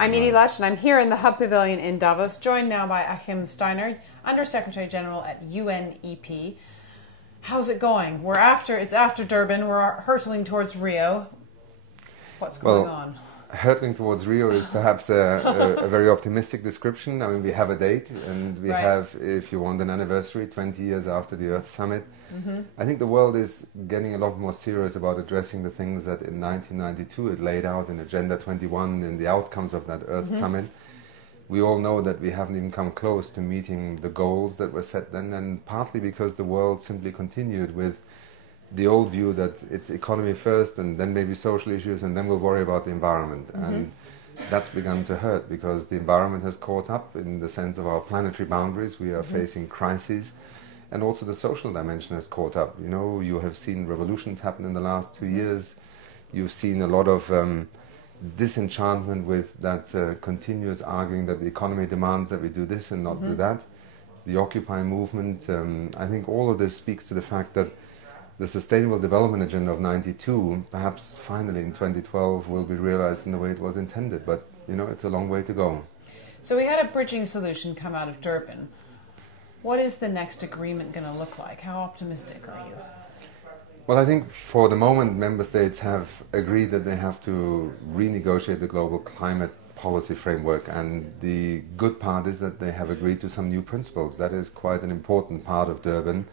I'm Edie Lush, and I'm here in the Hub Pavilion in Davos, joined now by Achim Steiner, Under-Secretary General at UNEP. How's it going? It's after Durban, we're hurtling towards Rio. What's going on? Hurtling towards Rio is perhaps a very optimistic description. I mean, we have a date, and we have, if you want, an anniversary, 20 years after the Earth Summit. I think the world is getting a lot more serious about addressing the things that in 1992 it laid out in Agenda 21 and the outcomes of that Earth Summit. We all know that we haven't even come close to meeting the goals that were set then, and partly because the world simply continued with the old view that it's economy first and then maybe social issues and then we'll worry about the environment. And that's begun to hurt because the environment has caught up in the sense of our planetary boundaries. We are facing crises, and also the social dimension has caught up. You know, you have seen revolutions happen in the last 2 years. You've seen a lot of disenchantment with that continuous arguing that the economy demands that we do this and not do that. The Occupy movement, I think all of this speaks to the fact that the Sustainable Development Agenda of '92, perhaps finally in 2012, will be realized in the way it was intended. But, you know, it's a long way to go. So we had a bridging solution come out of Durban. What is the next agreement going to look like? How optimistic are you? Well, I think for the moment, member states have agreed that they have to renegotiate the global climate policy framework. And the good part is that they have agreed to some new principles. That is quite an important part of Durban.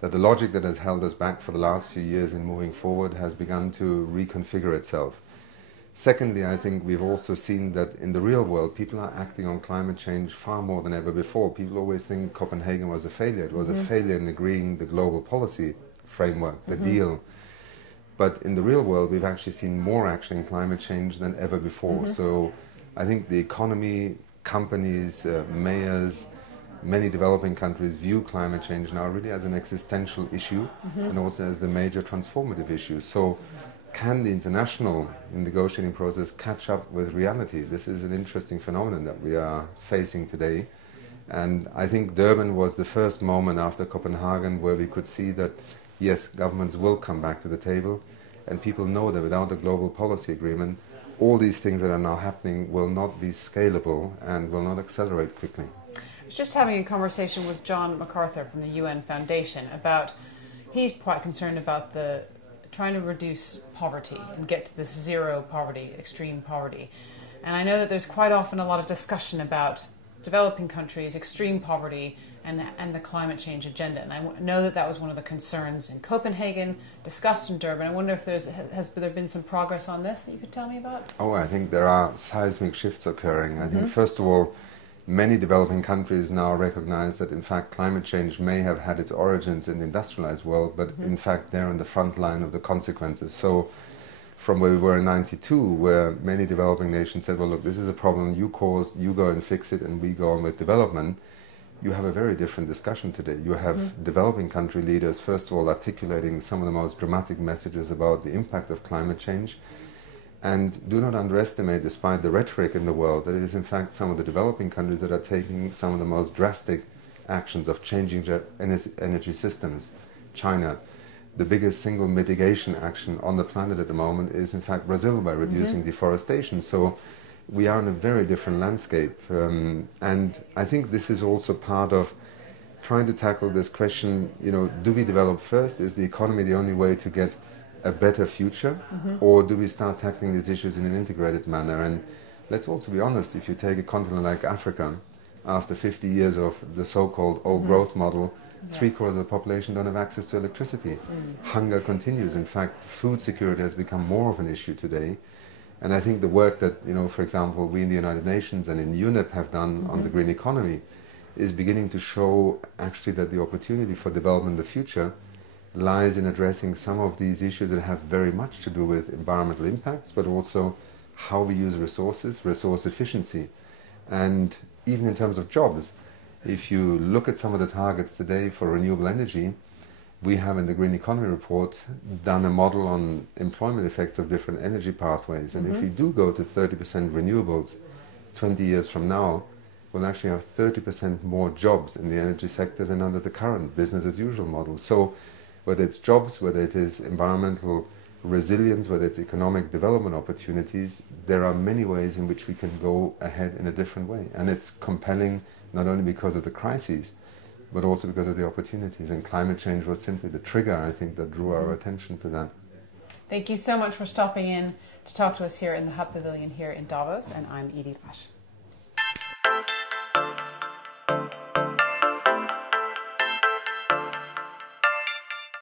That the logic that has held us back for the last few years in moving forward has begun to reconfigure itself. Secondly, I think we've also seen that in the real world, people are acting on climate change far more than ever before. People always think Copenhagen was a failure. It was a failure in agreeing the global policy framework, the deal. But in the real world, we've actually seen more action in climate change than ever before. So I think the economy, companies, mayors, many developing countries view climate change now really as an existential issue and also as the major transformative issue. So can the international negotiating process catch up with reality? This is an interesting phenomenon that we are facing today. And I think Durban was the first moment after Copenhagen where we could see that, yes, governments will come back to the table, and people know that without a global policy agreement, all these things that are now happening will not be scalable and will not accelerate quickly. I was just having a conversation with John MacArthur from the UN Foundation about, he's quite concerned about trying to reduce poverty and get to this zero poverty, extreme poverty. And I know that there's quite often a lot of discussion about developing countries, extreme poverty, and the climate change agenda. And I know that that was one of the concerns in Copenhagen, discussed in Durban. I wonder if has there been some progress on this that you could tell me about? Oh, I think there are seismic shifts occurring. I think, first of all, many developing countries now recognize that, in fact, climate change may have had its origins in the industrialized world, but in fact, they're on the front line of the consequences. So from where we were in '92, where many developing nations said, well, look, this is a problem you caused, you go and fix it, and we go on with development, you have a very different discussion today. You have developing country leaders, first of all, articulating some of the most dramatic messages about the impact of climate change. And do not underestimate, despite the rhetoric in the world, that it is in fact some of the developing countries that are taking some of the most drastic actions of changing their energy systems. China, the biggest single mitigation action on the planet at the moment is in fact Brazil, by reducing deforestation. So we are in a very different landscape. And I think this is also part of trying to tackle this question, you know, do we develop first? Is the economy the only way to get a better future, or do we start tackling these issues in an integrated manner? And let's also be honest, if you take a continent like Africa, after 50 years of the so-called old growth model, 3/4 of the population don't have access to electricity. Hunger continues. In fact, food security has become more of an issue today. And I think the work that, you know, for example, we in the United Nations and in UNEP have done on the green economy is beginning to show actually that the opportunity for development in the future lies in addressing some of these issues that have very much to do with environmental impacts, but also how we use resources, resource efficiency. And even in terms of jobs, if you look at some of the targets today for renewable energy, we have in the Green Economy Report done a model on employment effects of different energy pathways. And if we do go to 30% renewables 20 years from now, we'll actually have 30% more jobs in the energy sector than under the current business as usual model. So whether it's jobs, whether it is environmental resilience, whether it's economic development opportunities, there are many ways in which we can go ahead in a different way. And it's compelling not only because of the crises, but also because of the opportunities. And climate change was simply the trigger, I think, that drew our attention to that. Thank you so much for stopping in to talk to us here in the Hub Pavilion here in Davos, and I'm Edie Lush.